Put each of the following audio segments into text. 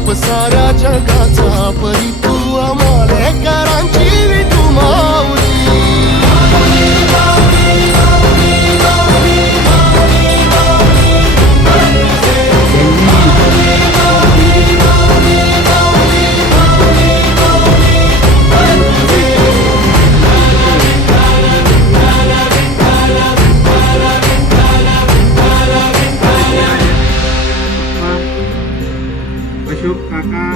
बाप साऱ्या जगाचा परी तू आमालेकरांची विठू माऊली अशोक काका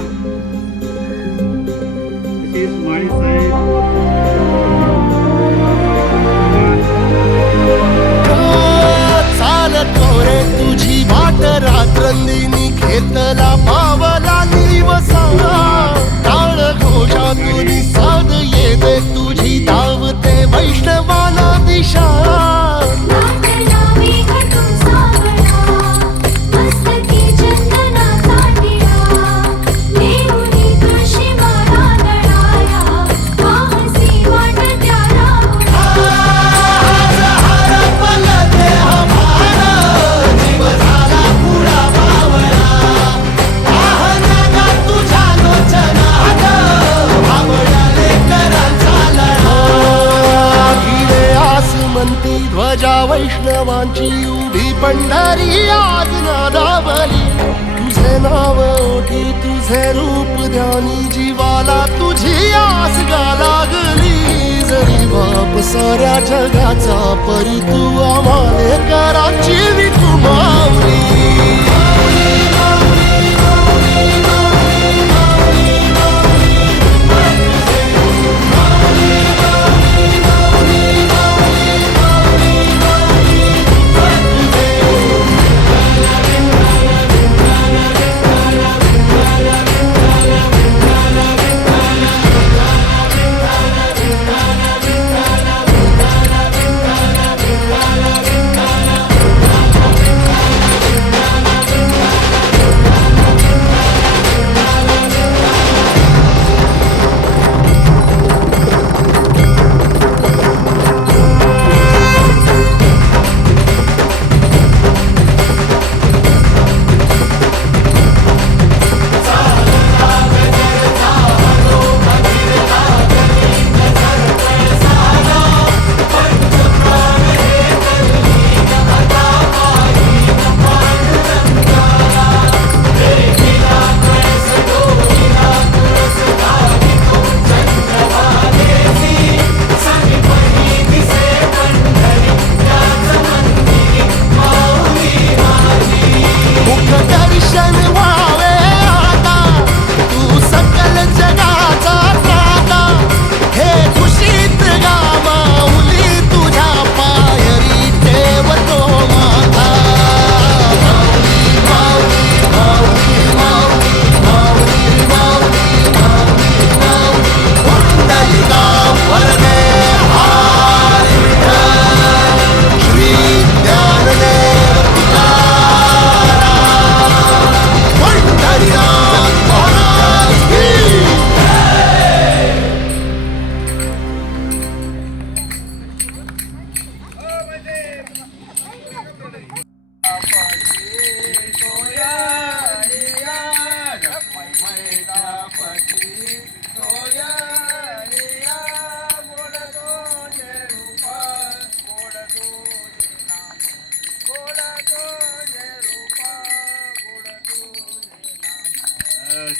तसेच माळी साहेब चालतो रे तुझी वाट रात्रंदिनी घेतला पावला दिवसा काळ घोषा तुझी साध येते तुझी धावते वैष्णवाला दिशा ध्वजा वैष्णवांची उभी पंढरी आज नादावली तुझे नाव ओठी तुझे रूप ध्यानी जीवाला तुझी आस गा लागली जरी बाप साऱ्या जगाचा परी तू आमालेकरांची विठू माऊली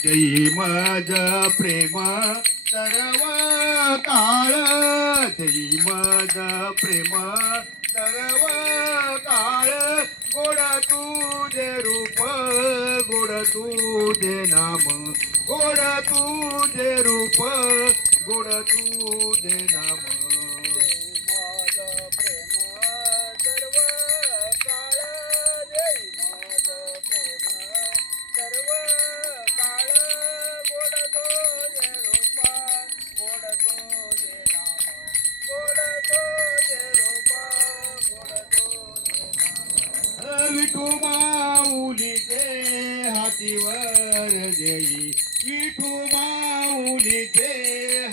जयी मज प्रेम सर्व काळ जयी मज प्रेम सर्व काळ गोड तुझे रूप गोड तुझे नाम गोड तुझे रूप गोड तुझे नाम विठू माऊलीचे हातीवर देई विठू माऊलीचे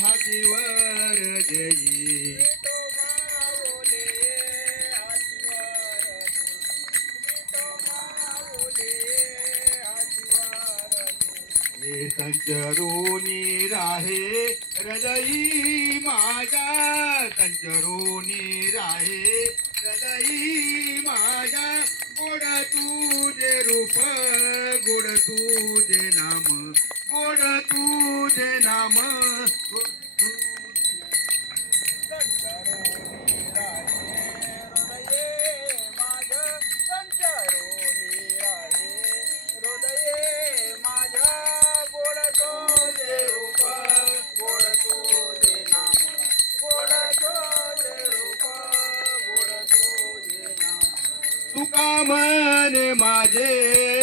हातीवर देई हे संचरोनी राहे हृदयी माझ्या संचरोनी राहे हृदयी माझ्या गोड तुझे रूप गोड तुझे नाम गोड तुझे नाम गोड तुझे संचरोनी राहे हृदये माझ्या संचरोनी राहे हृदये माझ्या गोड तुझे रूप गोड तुझे नाम गोड तुझे रूप गोड तुझे नाम तुका म्हणे माझे